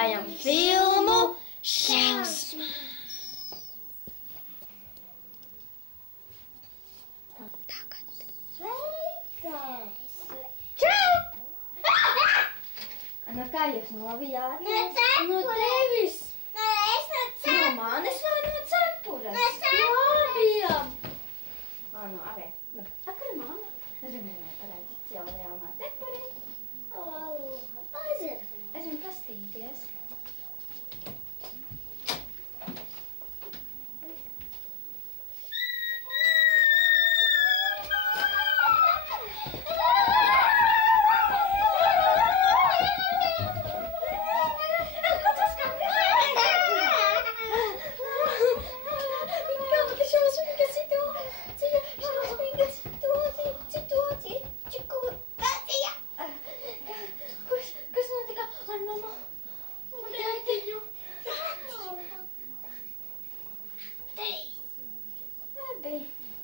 Ejam filmu šausmas. Tagad. Sveika! Čau! Nu kā jūs novijāt? No cepures. No tevis. Nē, es no cepures. No manis vai no cepures? No cepures. Abiem. No abiem. A, kur ir mamma? Es domāju, parādīt jau jaunā cepurī. Es viņu pastīties.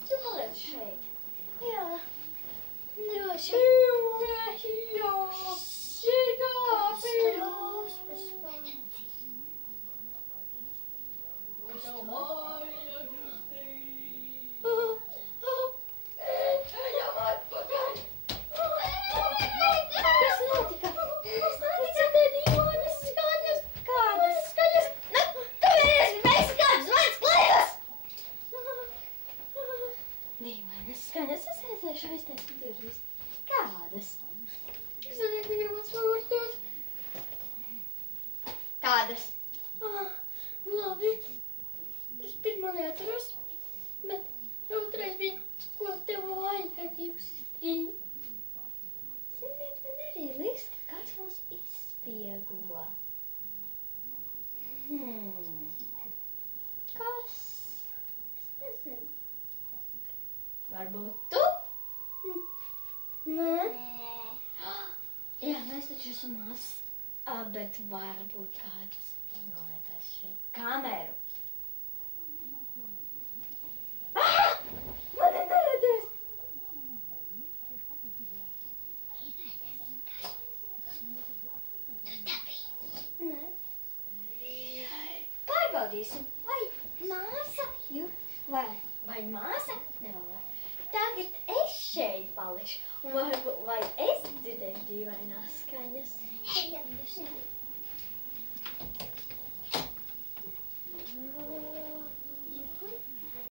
Tu paliec šeit. Jā. Droši. Kas notika? Kādas skaļas? Nu, kāpēc mēs kādus vārds klējos? Dīvainas skaņas, es aizēšu aiztaisīt durvis. Kādas? Es arī negribu atspārtot. Kādas? Labi. Es pirmo neatceros, bet otrais bija, ko tev vajag Justī. Ziniet, man arī liekas, ka kāds mūs izspiego. Kas? Es nezinu. Varbūt tu? Nē. Jā, mēs taču esam mazs. Bet varbūt kāds nolietās šeit kameru. Mani neredēs! Nē. Pārbaudīsim, vai māsa vai māsa nevalē. Tagad es šeit palikšu, un vai es dzirdēšu dīvainās skaņas. Ejam, Justī.